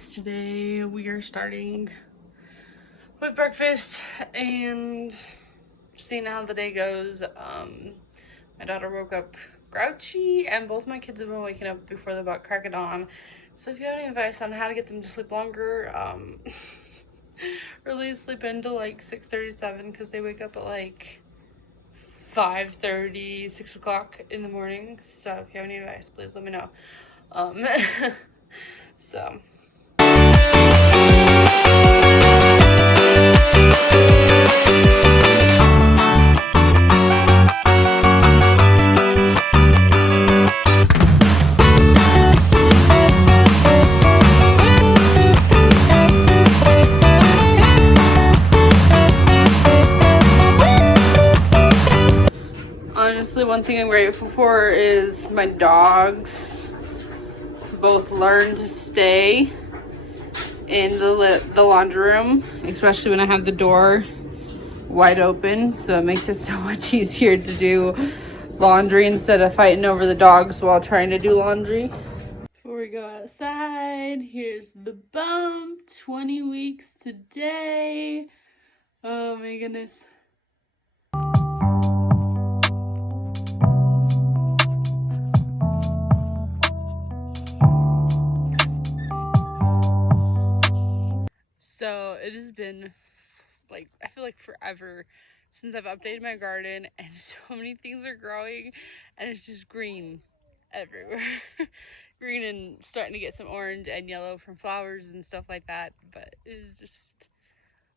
guys, today we are starting with breakfast and seeing how the day goes. My daughter woke up grouchy and both my kids have been waking up before the butt crack of dawn. So if you have any advice on how to get them to sleep longer, really sleep into like 6:37 because they wake up at like 5:30, 6 o'clock in the morning. So if you have any advice, please let me know. So honestly, one thing I'm grateful for is my dogs both learn to stay in the laundry room, especially when I have the door wide open, so it makes it so much easier to do laundry instead of fighting over the dogs while trying to do laundry. Before we go outside, here's the bump. 20 weeks today. Oh my goodness. So it has been like, I feel like forever since I've updated my garden, and so many things are growing and it's just green everywhere. Green and starting to get some orange and yellow from flowers and stuff like that, but it is just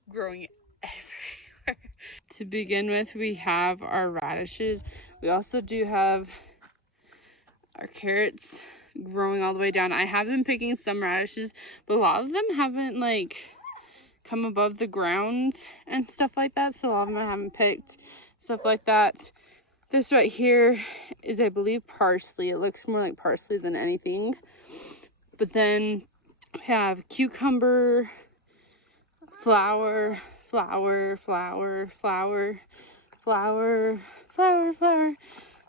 growing everywhere. To begin with, we have our radishes. We also do have our carrots growing all the way down. I have been picking some radishes, but a lot of them haven't like come above the ground and stuff like that, so a lot of them I haven't picked, stuff like that. This right here is, I believe, parsley. It looks more like parsley than anything. But then we have cucumber, flower, flower, flower, flower, flower, flower, flower,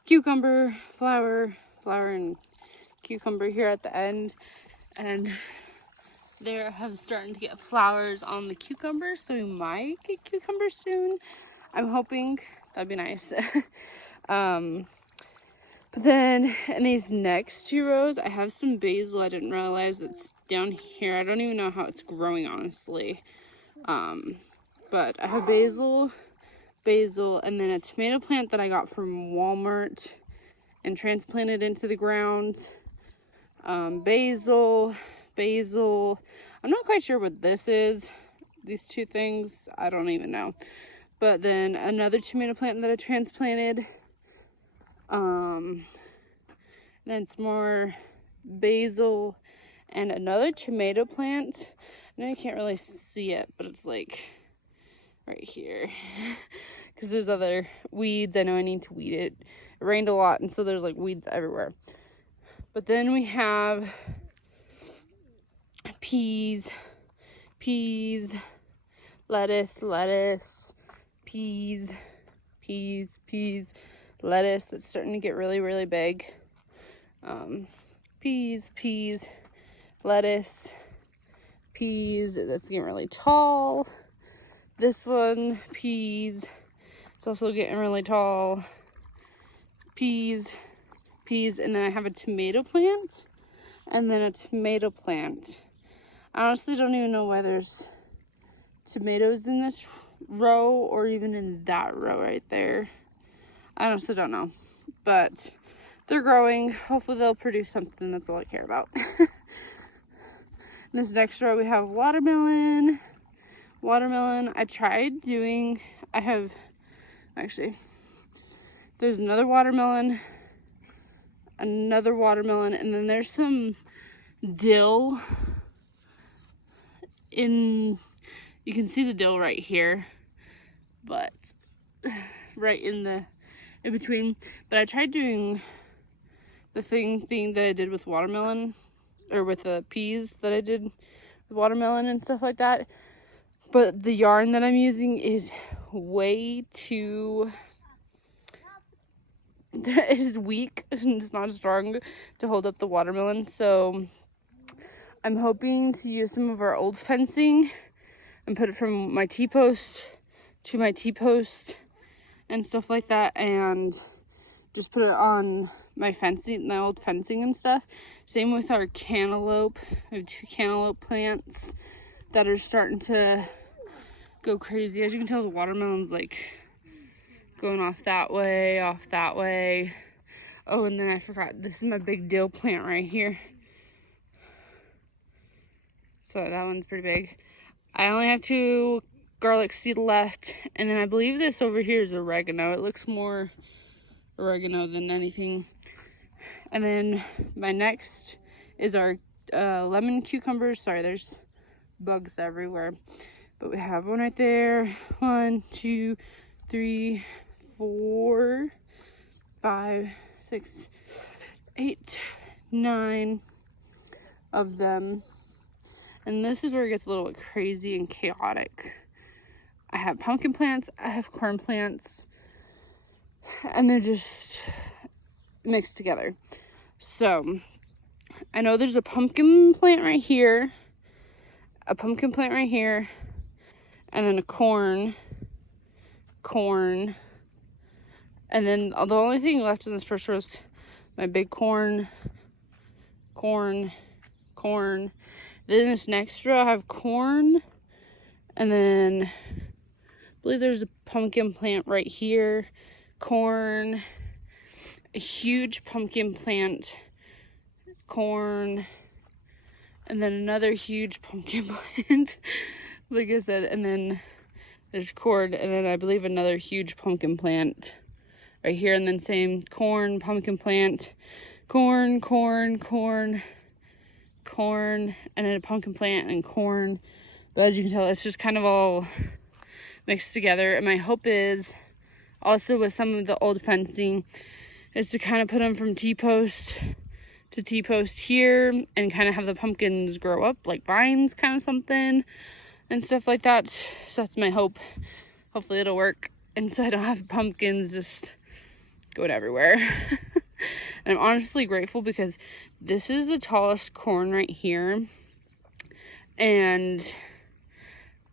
cucumber, flower, flower, and cucumber here at the end. And there have starting to get flowers on the cucumbers, so we might get cucumbers soon. I'm hoping. That'd be nice. But then in these next two rows, I have some basil. I didn't realize it's down here. I don't even know how it's growing, honestly. But I have basil, and then a tomato plant that I got from Walmart and transplanted into the ground. Basil. I'm not quite sure what this is. These two things, I don't even know. But then another tomato plant that I transplanted. Then some more basil and another tomato plant. I know you can't really see it, but it's like right here. Because there's other weeds. I know I need to weed it. It rained a lot, and so there's like weeds everywhere. But then we have peas, lettuce, peas, lettuce that's starting to get really, really big. Peas, lettuce, peas that's getting really tall. This one, peas, it's also getting really tall. Peas, and then I have a tomato plant and then a tomato plant. I honestly don't even know why there's tomatoes in this row or even in that row right there. I honestly don't know, but they're growing. Hopefully they'll produce something. That's all I care about. In this next row we have watermelon. I tried doing, there's another watermelon, and then there's some dill you can see the dill right here, but right in between. But I tried doing the thing that I did with watermelon, or with the peas that I did with watermelon and stuff like that. But the yarn that I'm using is way too, it is weak and it's not strong to hold up the watermelon. So I'm hoping to use some of our old fencing and put it from my T-post to my T-post and stuff like that, and just put it on my fencing, my old fencing and stuff. Same with our cantaloupe. I have 2 cantaloupe plants that are starting to go crazy. As you can tell, the watermelon's like going off that way, off that way. Oh, and then I forgot, this is my big dill plant right here. So that one's pretty big. I only have 2 garlic seed left, and then I believe this over here is oregano. It looks more oregano than anything. And then my next is our lemon cucumbers. Sorry, there's bugs everywhere, but we have one right there. 1, 2, 3, 4, 5, 6, 8, 9 of them. And this is where it gets a little bit crazy and chaotic. I have pumpkin plants, I have corn plants, and they're just mixed together. So I know there's a pumpkin plant right here, a pumpkin plant right here, and then a corn, and then the only thing left in this first row is my big corn. Then this next row I have corn, and then I believe there's a pumpkin plant right here, corn, a huge pumpkin plant, corn, and then another huge pumpkin plant, like I said, and then there's corn, and then I believe another huge pumpkin plant right here, and then same corn, pumpkin plant, corn, and then a pumpkin plant and corn. But as you can tell, it's just kind of all mixed together. And my hope is also with some of the old fencing is to kind of put them from T-post to T-post here and kind of have the pumpkins grow up like vines, kind of something and stuff like that. So that's my hope. Hopefully it'll work, and so I don't have pumpkins just going everywhere. And I'm honestly grateful because this is the tallest corn right here, and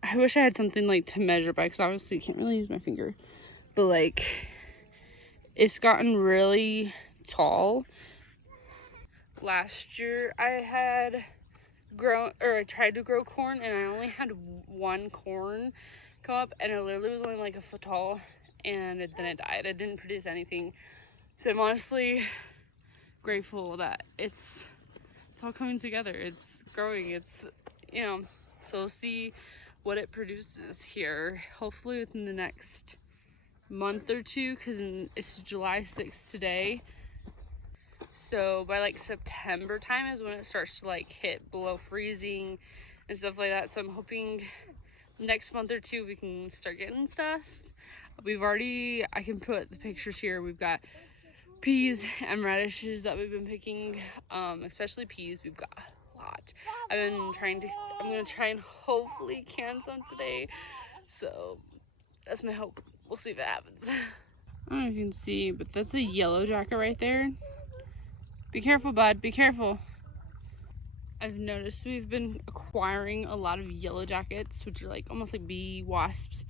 I wish I had something like to measure by, because obviously you can't really use my finger, but like it's gotten really tall. Last year I had I tried to grow corn, and I only had 1 corn come up, and it literally was only like a foot tall, and then it died. It didn't produce anything. So I'm honestly grateful that it's all coming together. It's growing. It's, you know, so we'll see what it produces here. Hopefully within the next month or 2, because it's July 6th today. So by like September time is when it starts to like hit below freezing and stuff like that. So I'm hoping next month or 2 we can start getting stuff. I can put the pictures here. We've got peas and radishes that we've been picking, especially peas. We've got a lot. I'm gonna try and hopefully can some today. So that's my hope. We'll see if it happens. I don't know if you can see, but that's a yellow jacket right there. Be careful, bud, be careful. I've noticed we've been acquiring a lot of yellow jackets, which are like almost like bee wasps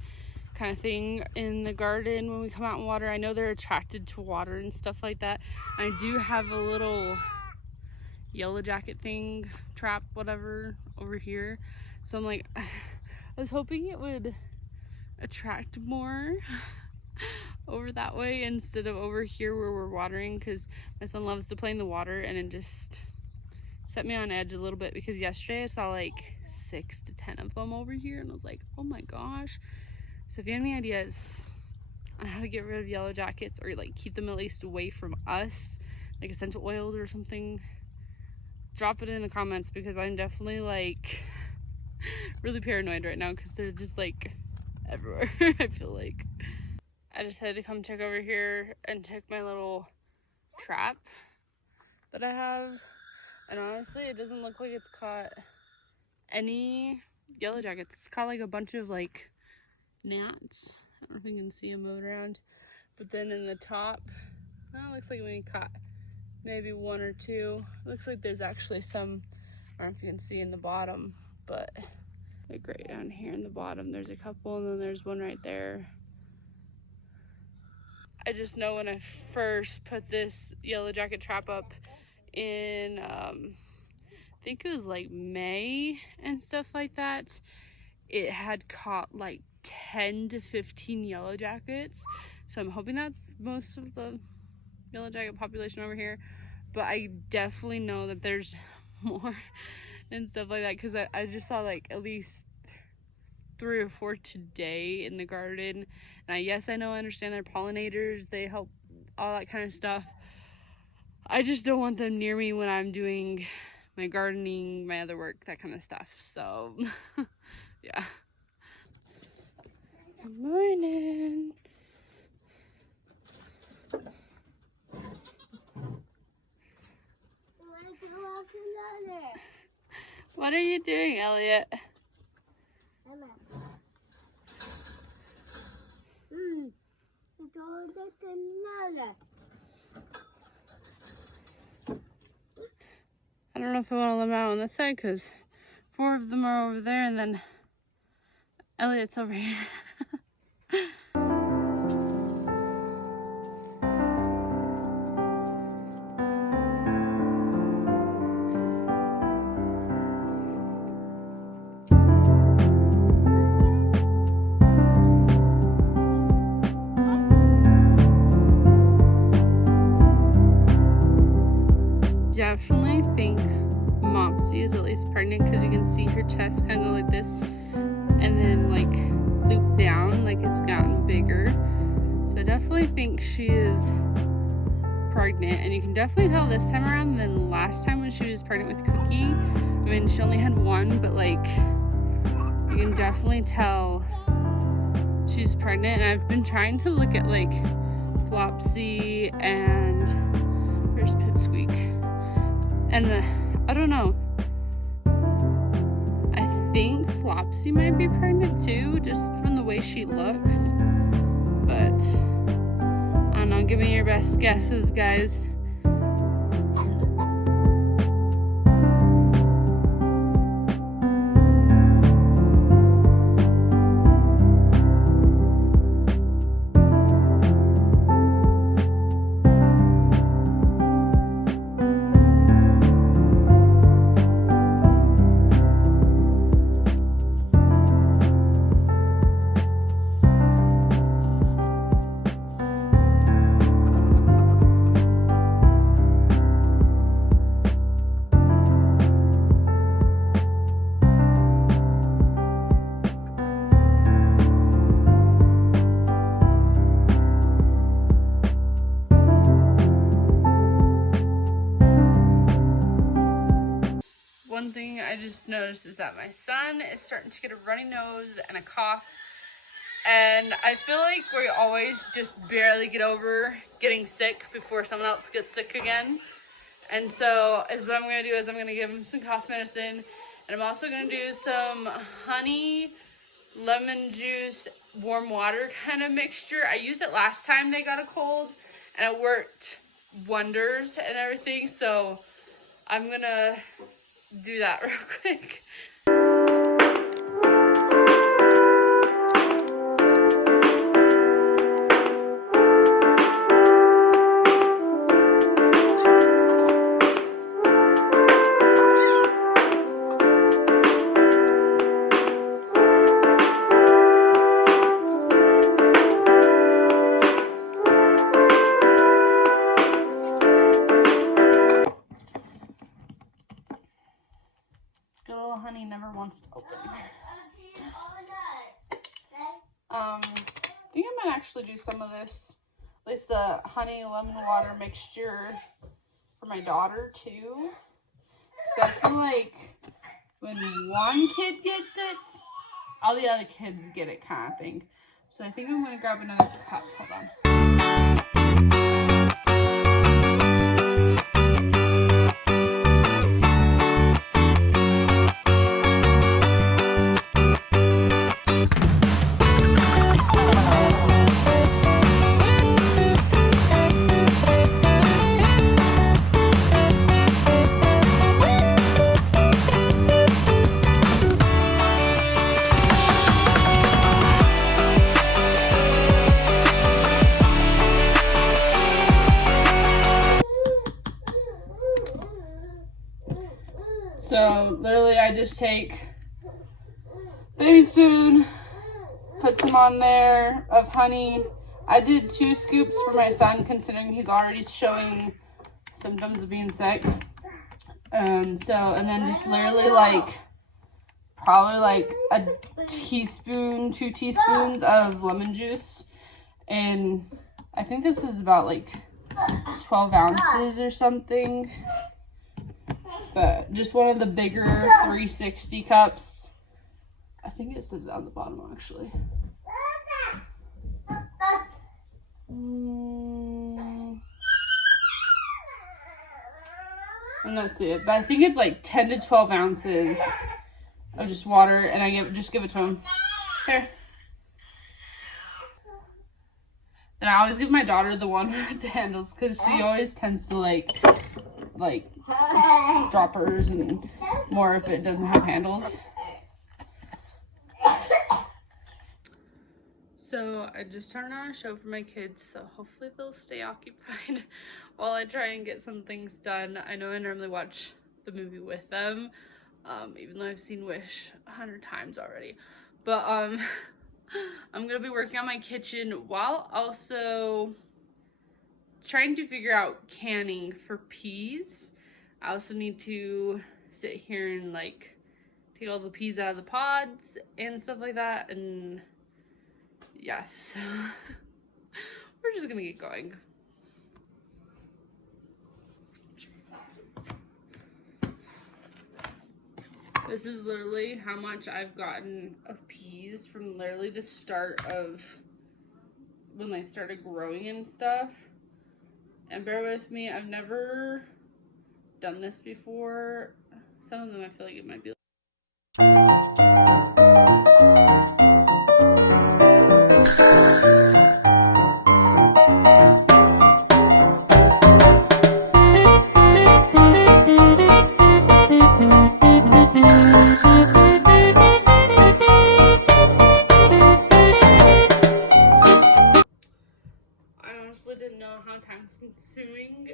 kind of thing in the garden when we come out and water. I know they're attracted to water and stuff like that. I do have a little yellow jacket thing, trap, whatever, over here. So I'm like, I was hoping it would attract more over that way instead of over here where we're watering, because my son loves to play in the water, and it just set me on edge a little bit, because yesterday I saw like 6 to 10 of them over here, and I was like, oh my gosh. So if you have any ideas on how to get rid of yellow jackets, or like keep them at least away from us, like essential oils or something, drop it in the comments, because I'm definitely like really paranoid right now, because they're just like everywhere. I feel like I just had to come check over here and check my little trap that I have, and honestly it doesn't look like it's caught any yellow jackets. It's caught like a bunch of like gnats. I don't know if you can see them moving around, but then in the top, well, it looks like we caught maybe 1 or 2. Looks like there's actually some I don't know if you can see in the bottom, but like right down here in the bottom, there's a couple, and then there's one right there. I just know when I first put this yellow jacket trap up in, I think it was like May and stuff like that, it had caught like 10 to 15 yellow jackets. So I'm hoping that's most of the yellow jacket population over here. But I definitely know that there's more and stuff like that, because I just saw like at least 3 or 4 today in the garden. And yes, I know, I understand they're pollinators, they help, all that kind of stuff. I just don't want them near me when I'm doing my gardening, my other work, that kind of stuff. So yeah. Good morning. What are you doing, Elliot? I don't know if I want to let them out on this side because 4 of them are over there and then Elliot's over here. Definitely think Mopsy is at least pregnant, because you can see her chest kind of go like this and then like loop down, like it's gotten bigger. So I definitely think she is pregnant, and you can definitely tell this time around than last time when she was pregnant with Cookie. I mean, she only had 1, but like you can definitely tell she's pregnant. And I've been trying to look at like Flopsy and where's Pipsqueak? And I don't know. I think Flopsy might be pregnant too, just from the way she looks. But I don't know. Give me your best guesses, guys. One thing I just noticed is that my son is starting to get a runny nose and a cough, and I feel like we always just barely get over getting sick before someone else gets sick again. And so is what I'm going to do is I'm going to give him some cough medicine, and I'm also going to do some honey, lemon juice, warm water kind of mixture. I used it last time they got a cold and it worked wonders and everything, so I'm going to do that real quick. Good old honey never wants to open. I think I might actually do some of this, at least the honey lemon water mixture for my daughter too. So I feel like when one kid gets it, all the other kids get it kind of thing. So I think I'm gonna grab another cup. Hold on. I just take baby spoon, put some on there of honey. I did 2 scoops for my son, considering he's already showing symptoms of being sick. And then just literally like, probably like a teaspoon, 2 teaspoons of lemon juice. And I think this is about like 12 ounces or something. But just one of the bigger 360 cups. I think it says it on the bottom actually. I'm not seeing it, but I think it's like 10 to 12 ounces of just water, and I just give it to him. Here. And I always give my daughter the one with the handles, because she always tends to like drop hers and more if it doesn't have handles. So I just turned on a show for my kids, so hopefully they'll stay occupied while I try and get some things done. I know I normally watch the movie with them, even though I've seen Wish 100 times already. But I'm gonna be working on my kitchen while also trying to figure out canning for peas. I also need to sit here and like take all the peas out of the pods and stuff like that, and yeah, so we're just gonna get going. This is literally how much I've gotten of peas from literally the start of when they started growing and stuff. And bear with me, I've never done this before. Some of them I feel like it might be didn't know how time consuming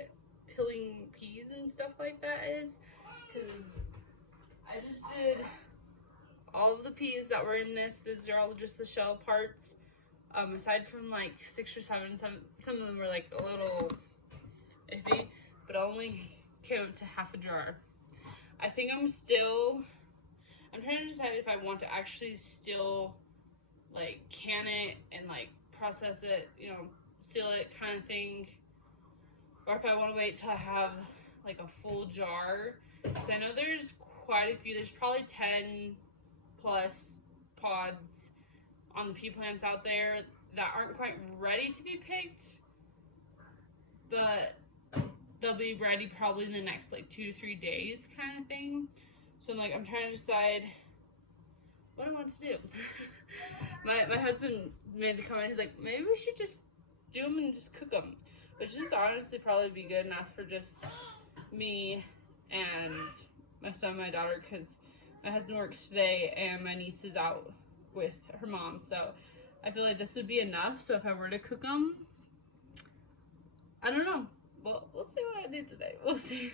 peeling peas and stuff like that is, because I just did all of the peas that were in this. These are all just the shell parts, aside from like 6 or 7. Some of them were like a little iffy, but I only came up to half a jar. I think I'm trying to decide if I want to actually still like can it and like process it, you know, seal it kind of thing, or if I want to wait till I have like a full jar, because I know there's quite a few. There's probably 10 plus pods on the pea plants out there that aren't quite ready to be picked, but they'll be ready probably in the next like 2 to 3 days kind of thing. So I'm trying to decide what I want to do. my husband made the comment, he's like, maybe we should just do them and just cook them, which is honestly probably be good enough for just me and my son and my daughter, because my husband works today and my niece is out with her mom, so I feel like this would be enough. So if I were to cook them, I don't know, well, we'll see what I do today. We'll see.